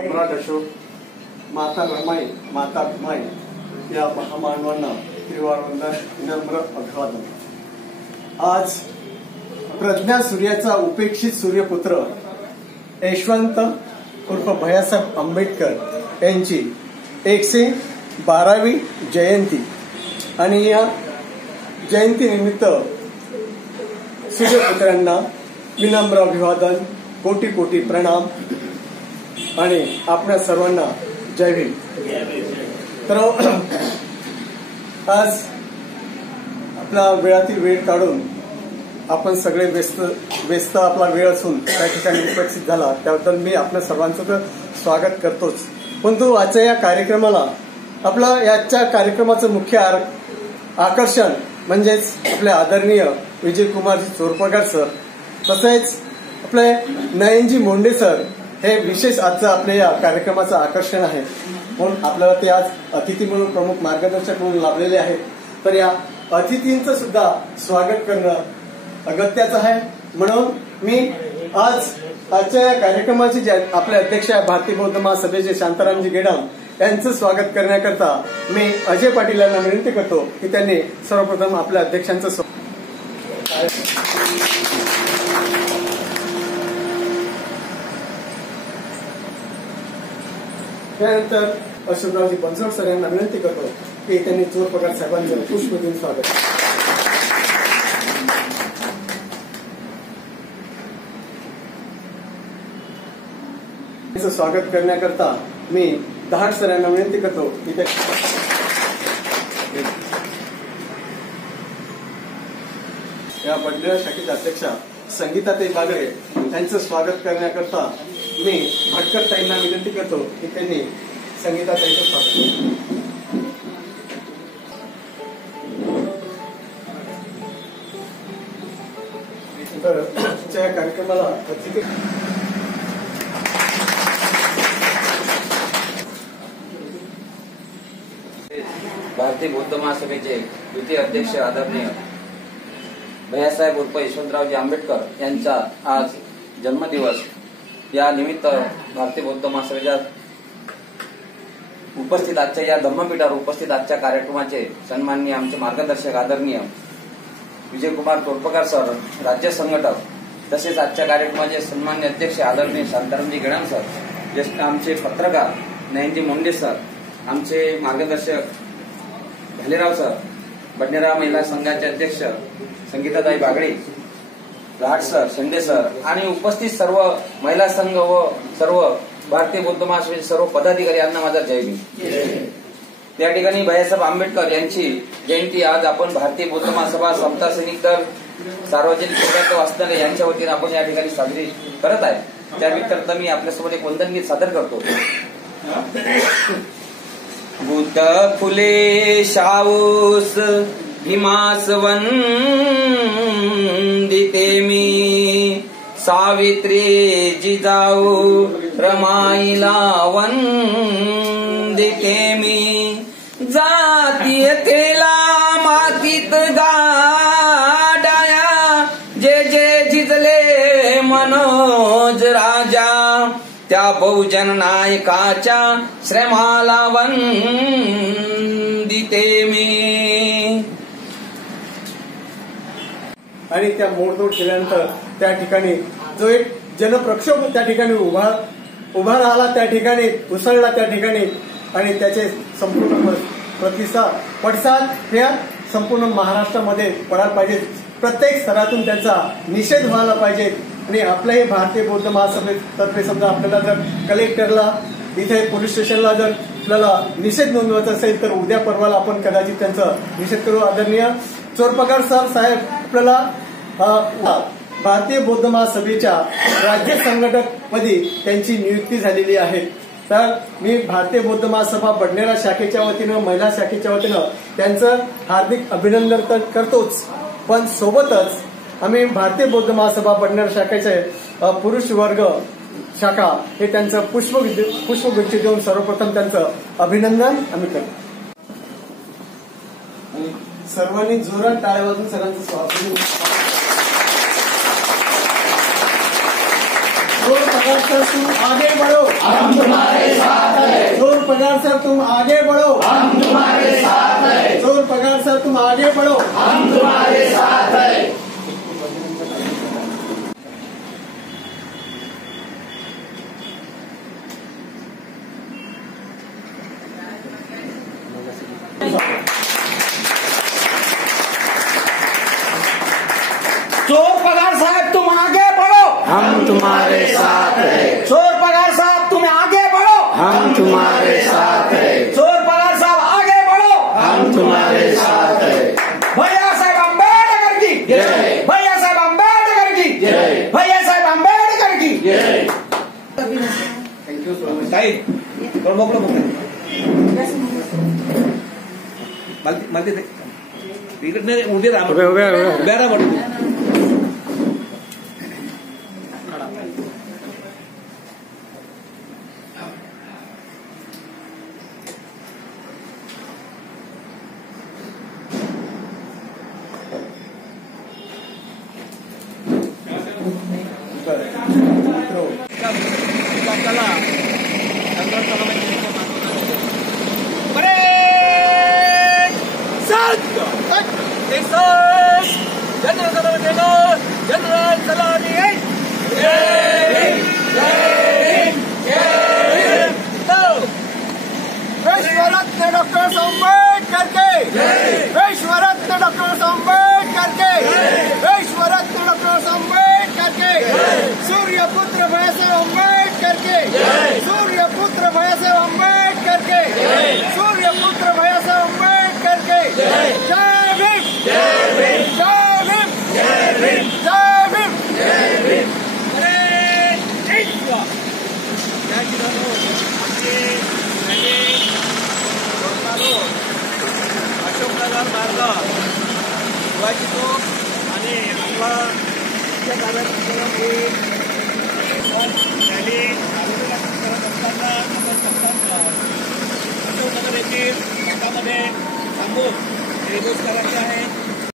सम्राट अशोक, माता रमाई, माता भीमाई या महामानवांना त्रिवारवंदन, विनम्र अभिवादन। आज प्रज्ञा सूर्याचा उपेक्षित सूर्यपुत्र यशवंत उर्फ भैयासाहेब आंबेडकर यांची 112वी जयंती आणि या जयंतीनिमित्त सूर्यपुत्रांना विनम्र अभिवादन, कोटी कोटी प्रणाम आणि आपल्या सर्वांना जय भीम। तर आज आपला वेळातील वेळ काढून आपण सगळे व्यस्त आपला वेळ असून त्या ठिकाणी उपस्थित झाला त्याबद्दल मी आपल्या सर्वांचं तर स्वागत करतोच। परंतु आजच्या या कार्यक्रमाला याच्या कार्यक्रमाचं मुख्य आकर्षण म्हणजेच आपले आदरणीय विजयकुमारजी चोरपगार सर, तसेच आपले नयनजी मोंडे सर हे विशेष आजचं आपल्या या कार्यक्रमाचं आकर्षण आहे। म्हणून आपल्याला ते आज अतिथी म्हणून प्रमुख मार्गदर्शक म्हणून लाभलेले आहेत। तर या अतिथींचं सुद्धा स्वागत करणं अगत्याचं आहे। म्हणून मी आजच्या या कार्यक्रमाचे जे आपले अध्यक्ष आहे भारतीय बौद्ध महासभेचे शांतारामजी गेडाम यांचं स्वागत करण्याकरता मी अजय पाटील यांना विनंती करतो की त्यांनी सर्वप्रथम आपल्या अध्यक्षांचं त्यानंतर अशोकरावजी बनसोड सर यांना विनंती करतो की त्यांनी चोरपगार साहेबांचं पुष्प देऊन स्वागत। स्वागत करण्याकरता मी दहाड सर यांना विनंती करतो की या बडनेरा शाखेच्या अध्यक्षा संगीताताई बागडे यांचं स्वागत करण्याकरता मी भटकर ताईंना विनंती करतो की त्यांनी संगीताताईंचं स्वागत। तर आजच्या या कार्यक्रमाला भारतीय बौद्ध महासभेचे द्वितीय अध्यक्ष आदरणीय भैयासाहेब उर्फ यशवंतरावजी आंबेडकर यांचा आज जन्मदिवस, या निमित्त भारतीय बौद्ध महासभेच्या उपस्थित आजच्या या धम्मपीठावर उपस्थित आजच्या कार्यक्रमाचे सन्माननीय आमचे मार्गदर्शक आदरणीय विजयकुमार चोरपगार सर, राज्य संघटक, तसेच आजच्या कार्यक्रमाचे सन्मान्य अध्यक्ष आदरणीय शांतारामजी गेडाम सर, ज्येष्ठ आमचे पत्रकार नयनजी मोंडे सर, आमचे मार्गदर्शक भालेराव सर, बडनेरा महिला संघाचे अध्यक्ष संगीताताई बागडे, लाड सर, शेंडे सर आणि उपस्थित सर्व महिला संघ व सर्व भारतीय बौद्ध महासभेचे सर्व पदाधिकारी यांना माझा जय भीम। त्या ठिकाणी भैयासाहेब आंबेडकर यांची जयंती आज आपण भारतीय बौद्ध महासभा समता सैनिक दल सार्वजनिक क्षेत्रात वाचनालय यांच्या वतीने आपण या ठिकाणी साजरी करत आहे। त्यानिमित्त मी आपल्यासोबत एक वंदनगीत सादर करतो। बुद्ध फुले शाऊस भीमास वंदिते मी, सावित्री जिजाऊ रमाईला वंदिते मी, जातीयतेला मातीत गाडाया, जे जे झिजले मनोज राजा, त्या बहुजन नायकाच्या श्रमाला वंदिते मी। आणि त्या मोडतोड केल्यानंतर त्या ठिकाणी जो एक जनप्रक्षोभ त्या ठिकाणी उभा राहिला, त्या ठिकाणी उसळला त्या ठिकाणी, आणि त्याचे संपूर्ण पडसाद या संपूर्ण महाराष्ट्रामध्ये पडायला पाहिजे। प्रत्येक स्तरातून त्यांचा निषेध व्हायला पाहिजे। आणि आपल्याही भारतीय बौद्ध महासभेतर्फे समजा आपल्याला जर कलेक्टरला इथे पोलीस स्टेशनला जर आपल्याला निषेध नोंदवायचा असेल तर उद्या परवाला आपण कदाचित त्यांचा निषेध करू। आदरणीय चोरपगार सर साहेब आपल्याला भारतीय बौद्ध महासभेच्या राज्य संघटक पदी त्यांची नियुक्ती झालेली आहे। तर मी भारतीय बौद्ध महासभा बडनेरा शाखेच्या वतीनं, महिला शाखेच्या वतीनं त्यांचं हार्दिक अभिनंदन तर करतोच, पण सोबतच आम्ही भारतीय बौद्ध महासभा बडनेरा शाखेचे पुरुष वर्ग शाखा हे त्यांचं पुष्पगुच्छ देऊन सर्वप्रथम त्यांचं अभिनंदन आम्ही करतो। सर्वांनी जोरात टाळ्या वाजवून सरांचं स्वागत। आगे बढ़ो, हम तुम्हारे पगार सर तुम आगे बढ़ो, हम तुम्हारे साथ है। चोर पगार सर तुम आगे बढ़ो, हम तुम्हारे साथ है। चोर पगार साहब तुम आगे बढ़ो, हम तुम्हारे साथ है। चोर पगार साहब तुम आगे बढ़ो, हम तुम्हारे साथ है। चोर पगार साहब आगे बढ़ो, हम तुम्हारे साथ है। भैया साहेब अम्बेडकर की जय। भैया साहेब अम्बेडकर की जय। भैया साहेब अम्बेडकर की जय। Thank you so much. ताई थोडं मोकळं मला ते इकडे उभे राहा उभ्या राहा म्हणून आपल्याला जनरल सलामी विश्वरत्न डॉक्टर आंबेडकर के विश्वरत्न डॉक्टर आंबेडकर के विश्वरत्न डॉक्टर आंबेडकर के सूर्यपुत्र भैयासाहेब आंबेडकर के सूर्यपुत्र भैयासाहेब आंबेडकर के सूर्यपुत्र भैयासाहेब आंबेडकर के जय भीम जय भीम जय भीम जय भीम जय भीम जय भीम. अरे या ठिकाणी अशोकनगर मार्ग शिवाजी चौक आणि आपला मुख्य कार्यालय रॅली करत असताना अशोकनगर येथील भागामध्ये थांबून हे रोज करायचे आहे.